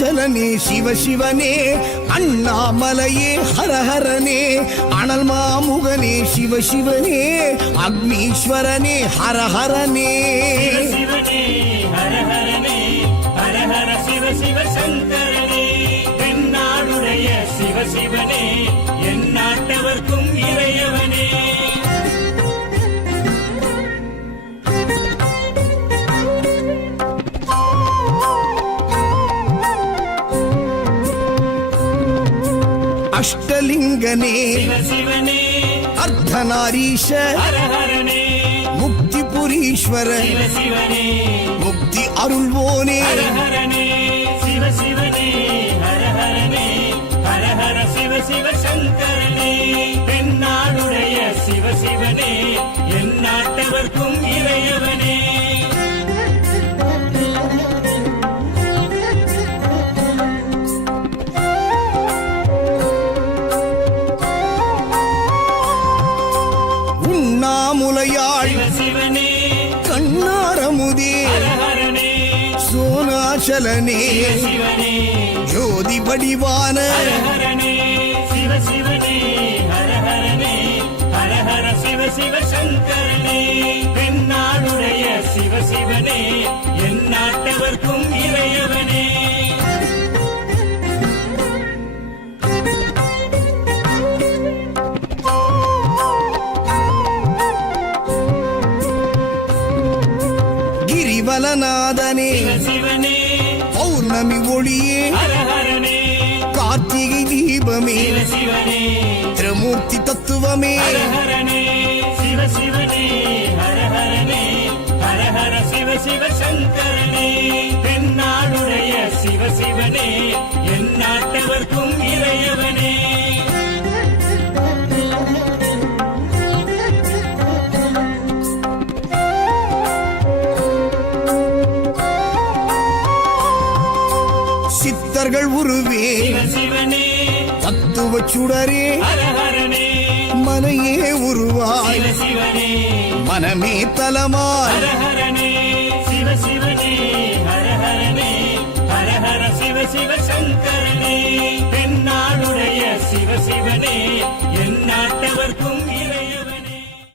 அருணாச்சலனே சிவசிவனே அண்ணாமலையே ஹரஹரனே அனல் மாமுகனே சிவசிவனே அக்னீஸ்வரனே ஹரஹரனே சிவனே ஹரஹரனே ஹரஹர சிவ சிவ சங்கரனே தென்னாடுடைய சிவசிவனே என் நாட்டவர்க்கும் இறையவனே அஷ்டலிங்கனே சிவசிவனே அர்த்தநாரீஷ ஹரஹரனே முக்திபுரீஸ்வர சிவசிவனே முக்தி அருள்வோனே ஹரஹரனே சிவசிவனே ஹரஹரனே ஹரஹர சிவ சிவ சங்கரனே தென்னாடுடைய சிவசிவனே என் நாட்டவர்க்கும் இறையவனே உண்ணாமுலையாள் சிவசிவனே கண்ணாரமுதே ஹரஹரனே சோனாச்சலனே சிவசிவனே ஜோதி வடிவான ஹரஹரனே சிவசிவனே ஹரஹரனே ஹரஹர சிவ சிவ சங்கரனே தென்னாடுடைய சிவசிவனே என் நாட்டவர்க்கும் இறையவனே கிரிவலநாதனே சிவசிவனே பௌர்ணமி ஒளியே ஹரஹரனே கார்த்திகை தீபமே சிவசிவனே திரிமூர்த்தி தத்துவமே ஹரஹரனே சிவசிவனே ஹரஹரனே ஹரஹர சிவ சிவ சங்கரனே தென்னாடுடைய சிவசிவனே என் நாட்டவர்க்கும் இறையவனே சித்தர்கள் உருவே சிவசிவனே தத்துவ சுடரே ஹரஹரனே மனையே உருவாய் சிவசிவனே மனமே தலமாய் ஹரஹரனே சிவசிவனே ஹரஹரனே ஹரஹர சிவ சிவ சங்கரனே தென்னாடுடைய சிவசிவனே என் நாட்டவர்க்கும் இறை